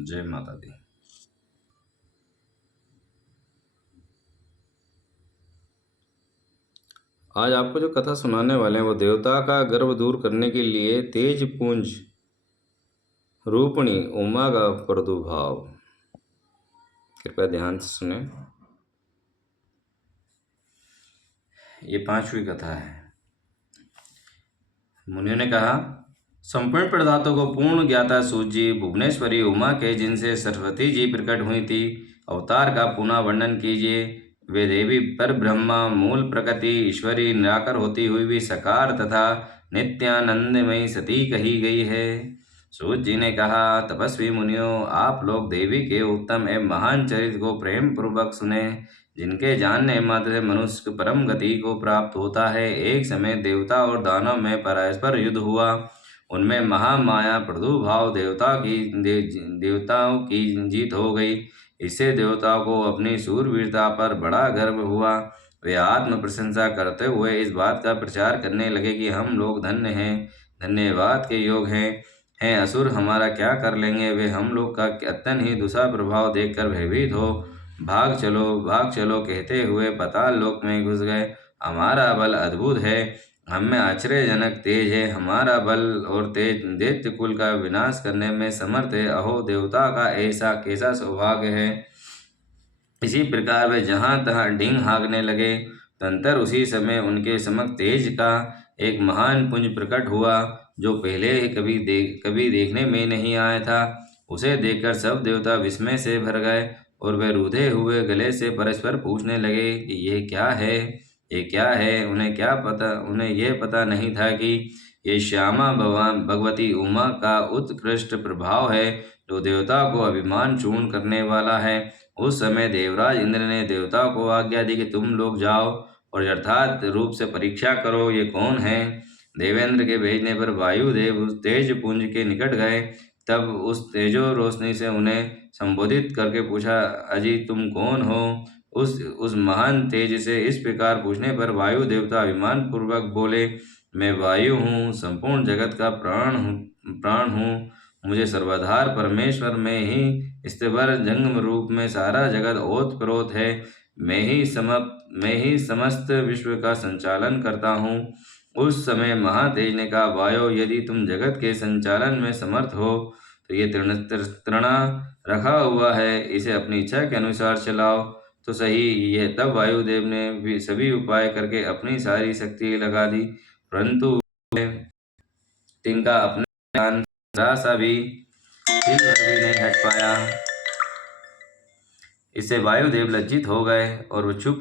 जय माता दी। आज आपको जो कथा सुनाने वाले हैं वो देवता का गर्व दूर करने के लिए तेज पुंज रूपणी उमा का प्रादुर्भाव। कृपया ध्यान से सुने। ये 5वीं कथा है। मुनियों ने कहा, संपूर्ण पदार्थों को पूर्ण ज्ञाता सूजी भुवनेश्वरी उमा के जिनसे सरस्वती जी प्रकट हुई थी, अवतार का पुनः वर्णन कीजिए। वे देवी पर ब्रह्मा मूल प्रकृति ईश्वरी निराकर होती हुई भी सकार तथा नित्यानंदमयी सती कही गई है। सूत जी ने कहा, तपस्वी मुनियों, आप लोग देवी के उत्तम एवं महान चरित्र को प्रेम पूर्वक सुने, जिनके जानने मात्र से मनुष्य परम गति को प्राप्त होता है। एक समय देवता और दानव में परस्पर युद्ध हुआ। उनमें महामाया प्रादुर्भाव देवताओं की जीत हो गई। इससे देवताओं को अपनी शूरवीरता पर बड़ा गर्व हुआ। वे आत्म प्रशंसा करते हुए इस बात का प्रचार करने लगे कि हम लोग धन्य हैं, धन्यवाद के योग हैं असुर हमारा क्या कर लेंगे। वे हम लोग का अत्यंत ही दूसरा प्रभाव देखकर भयभीत हो भाग चलो कहते हुए पाताल लोक में घुस गए। हमारा बल अद्भुत है, हम में आश्चर्यजनक तेज है। हमारा बल और तेज दैत्य कुल का विनाश करने में समर्थ है। अहो देवता का ऐसा कैसा सौभाग्य है। इसी प्रकार वे जहाँ तहाँ डींग हाँकने लगे। तंतर उसी समय उनके समक्ष तेज का एक महान पुंज प्रकट हुआ, जो पहले ही कभी देखने में नहीं आया था। उसे देखकर सब देवता विस्मय से भर गए और वे रूधे हुए गले से परस्पर पूछने लगे कि ये क्या है, ये क्या है। उन्हें यह पता नहीं था कि ये श्यामा भगवती उमा का उत्कृष्ट प्रभाव है, जो देवता को अभिमान चूर्ण करने वाला है। उस समय देवराज इंद्र ने देवता को आज्ञा दी कि तुम लोग जाओ और यथार्थ रूप से परीक्षा करो, ये कौन है। देवेंद्र के भेजने पर वायुदेव उस तेज पुंज के निकट गए। तब उस तेजो रोशनी से उन्हें संबोधित करके पूछा, अजी तुम कौन हो। उस महान तेज से इस प्रकार पूछने पर वायु देवता अभिमान पूर्वक बोले, मैं वायु हूँ, संपूर्ण जगत का प्राण हूँ। मुझे सर्वाधार परमेश्वर में ही स्थिर जंगम रूप में सारा जगत ओत प्रोत है। मैं ही समस्त विश्व का संचालन करता हूँ। उस समय महातेज ने कहा, वायो, यदि तुम जगत के संचालन में समर्थ हो तो ये तृणा रखा हुआ है, इसे अपनी इच्छा के अनुसार चलाओ तो सही। यह तब वायुदेव ने भी सभी उपाय करके अपनी सारी शक्ति लगा दी, परंतु तिनका अपने ध्यान जरा सा भी हिल भर भी नहीं हट पाया। इससे वायुदेव लज्जित हो गए और वो चुप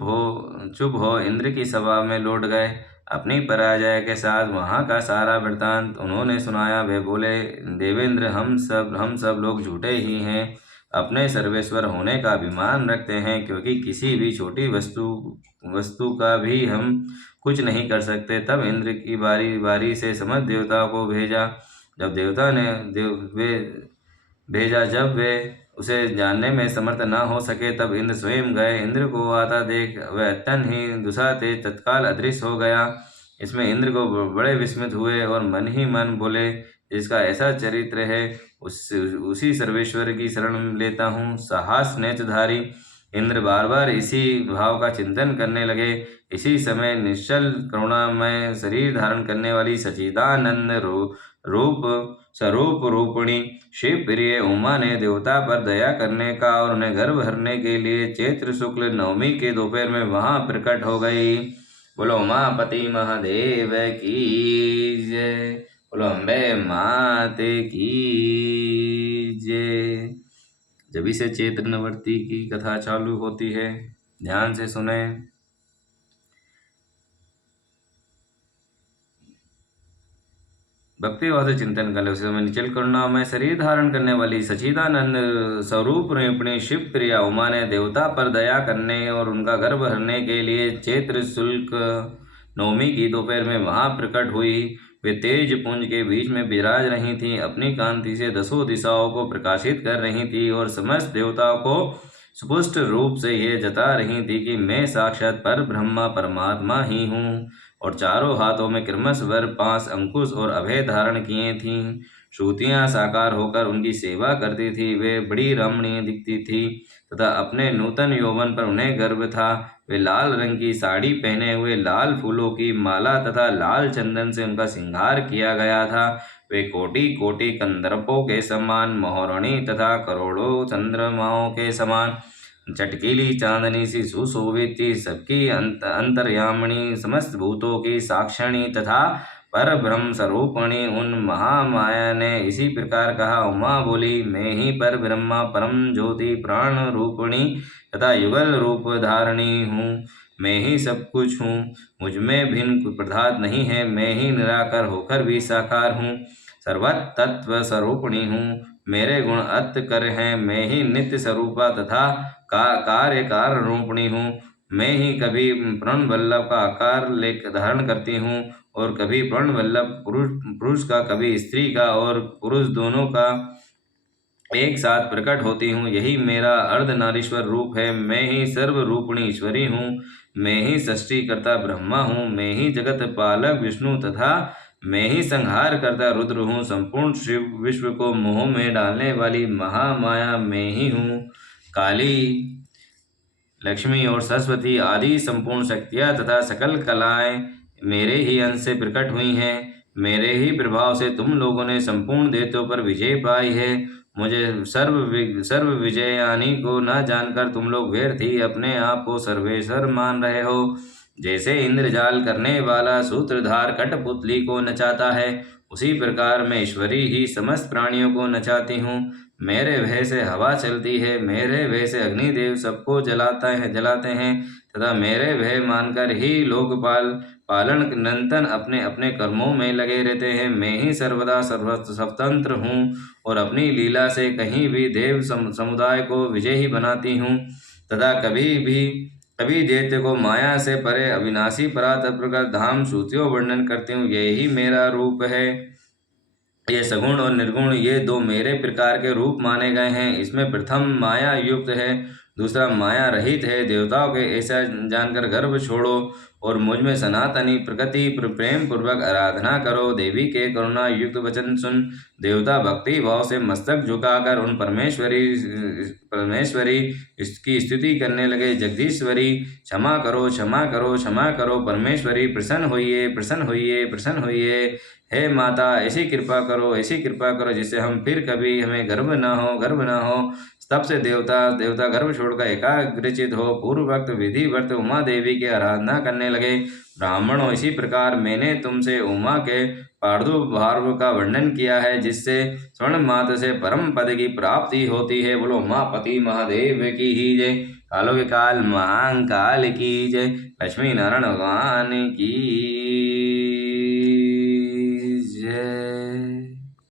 हो इंद्र की सभा में लौट गए। अपनी पराजय के साथ वहां का सारा वृत्तांत उन्होंने सुनाया। वे बोले, देवेंद्र, हम सब लोग झूठे ही हैं, अपने सर्वेश्वर होने का अभिमान रखते हैं, क्योंकि किसी भी छोटी वस्तु का भी हम कुछ नहीं कर सकते। तब इंद्र की बारी बारी से समस्त देवताओं को भेजा। जब वे उसे जानने में समर्थ न हो सके, तब इंद्र स्वयं गए। इंद्र को आता देख वह अत्यंत ही दूसरा तेज तत्काल अदृश्य हो गया। इसमें इंद्र को बड़े विस्मित हुए और मन ही मन बोले, जिसका ऐसा चरित्र है उसी सर्वेश्वर की शरण लेता हूँ। साहस नेत्रधारी इंद्र बार बार इसी भाव का चिंतन करने लगे। इसी समय निश्चल करुणामय शरीर धारण करने वाली सच्चिदानंद स्वरूप रूपिणी शिव प्रिय उमा ने देवता पर दया करने का और उन्हें गर्भ भरने के लिए चैत्र शुक्ल नवमी के दोपहर में वहां प्रकट हो गई। बोलो उमापति महादेव की जय। बोलो अम्बे माते की जय। जब से चैत्र नवरात्रि की कथा चालू होती है, ध्यान से सुने। भक्ति भाव से चिंतन कर ले। उस समय निचल करुणा में शरीर धारण करने वाली सच्चिदानंद स्वरूप रूपिणी शिव प्रिया उमा ने देवता पर दया करने और उनका गर्भ भरने के लिए चैत्र शुल्क नवमी की दोपहर में वहां प्रकट हुई। वे तेज पुंज के बीच में विराज रही थी, अपनी कांति से दसों दिशाओं को प्रकाशित कर रही थी और समस्त देवताओं को स्पष्ट रूप से यह जता रही थी कि मैं साक्षात पर ब्रह्मा परमात्मा ही हूँ। और चारों हाथों में क्रमशः 5 अंकुश और अभय धारण किए थीं। श्रुतियाँ साकार होकर उनकी सेवा करती थी। वे बड़ी रमणीय दिखती थी तथा अपने नूतन यौवन पर उन्हें गर्व था। वे लाल रंग की साड़ी पहने हुए, लाल फूलों की माला तथा लाल चंदन से उनका श्रृंगार किया गया था। वे कोटि कोटि कंदर्पों के समान, मोहरणी तथा करोड़ों चंद्रमाओं के समान चटकीली चांदनी सी सुशोभित थी। सबकी अंतर्यामिणी, समस्त भूतों की साक्षिणी तथा पर ब्रह्म स्वरूपिणी उन महामाया ने इसी प्रकार कहा। उमा बोली, मैं ही पर ब्रह्मा, परम ज्योति, प्राण रूपिणी तथा युगल रूप धारणी हूँ। मैं ही सब कुछ हूँ, मुझ में भिन्न पदार्थ नहीं है। मैं ही निराकार होकर भी साकार हूँ, सर्वत तत्व स्वरूपिणी हूँ। मेरे गुण अत कर हैं। मैं ही नित्य स्वरूपा तथा कार्य कारण रूपिणी हूँ। मैं ही कभी प्रण वल्लभ का आकार लेकर धारण करती हूँ और कभी प्रण वल्लभ पुरुष का, कभी स्त्री का और पुरुष दोनों का एक साथ प्रकट होती हूँ। यही मेरा अर्धनारीश्वर रूप है। मैं ही सर्व रूपिणी ईश्वरी हूँ। मैं ही सृष्टिकर्ता ब्रह्मा हूँ। मैं ही जगत पालक विष्णु तथा मैं ही संहार करता रुद्र हूँ। संपूर्ण शिव विश्व को मोह में डालने वाली महामाया मैं ही हूँ। काली, लक्ष्मी और सरस्वती आदि संपूर्ण शक्तियाँ तथा सकल कलाएं मेरे ही अंश से प्रकट हुई हैं। मेरे ही प्रभाव से तुम लोगों ने संपूर्ण देवताओं पर विजय पाई है। मुझे सर्व विजयानी को न जानकर तुम लोग व्यर्थ ही अपने आप को सर्वेश्वर मान रहे हो। जैसे इंद्रजाल करने वाला सूत्रधार कठपुतली को नचाता है, उसी प्रकार मैं ईश्वरी ही समस्त प्राणियों को नचाती हूँ। मेरे भय से हवा चलती है, मेरे भय से अग्निदेव सबको जलाते हैं तथा मेरे भय मानकर ही लोकपाल पालन निरंतर अपने अपने कर्मों में लगे रहते हैं। मैं ही सर्वदा स्वतंत्र हूँ और अपनी लीला से कहीं भी देव समुदाय को विजयी बनाती हूँ तथा कभी दैत्य को माया से परे अविनाशी परात्पर का धाम श्रुतियों वर्णन करती हूँ। यही मेरा रूप है। ये सगुण और निर्गुण ये दो मेरे प्रकार के रूप माने गए हैं। इसमें प्रथम माया युक्त है, दूसरा माया रहित है। देवताओं के ऐसा जानकर गर्व छोड़ो और मुझ में सनातनी प्रकृति प्रेम पूर्वक आराधना करो। देवी के करुणा युक्त वचन सुन देवता भक्ति भाव से मस्तक झुकाकर उन परमेश्वरी इसकी स्तुति करने लगे। जगदीश्वरी, क्षमा करो, क्षमा करो, क्षमा करो। परमेश्वरी, प्रसन्न होइए, प्रसन्न होइए, प्रसन्न होइए। हे माता, ऐसी कृपा करो, ऐसी कृपा करो जिससे हम फिर कभी हमें गर्व न हो। तब से देवता गर्भ छोड़कर एकाग्रचित हो पूर्ववक्त विधिवत उमा देवी की आराधना करने लगे। ब्राह्मणों, इसी प्रकार मैंने तुमसे उमा के प्रादुर्भाव का वर्णन किया है, जिससे स्वर्ण मात्र से परम पद की प्राप्ति होती है। बोलो उमापति महादेव की ही जय। कालों के काल महाकाल की जय। लक्ष्मी नारायण भगवान की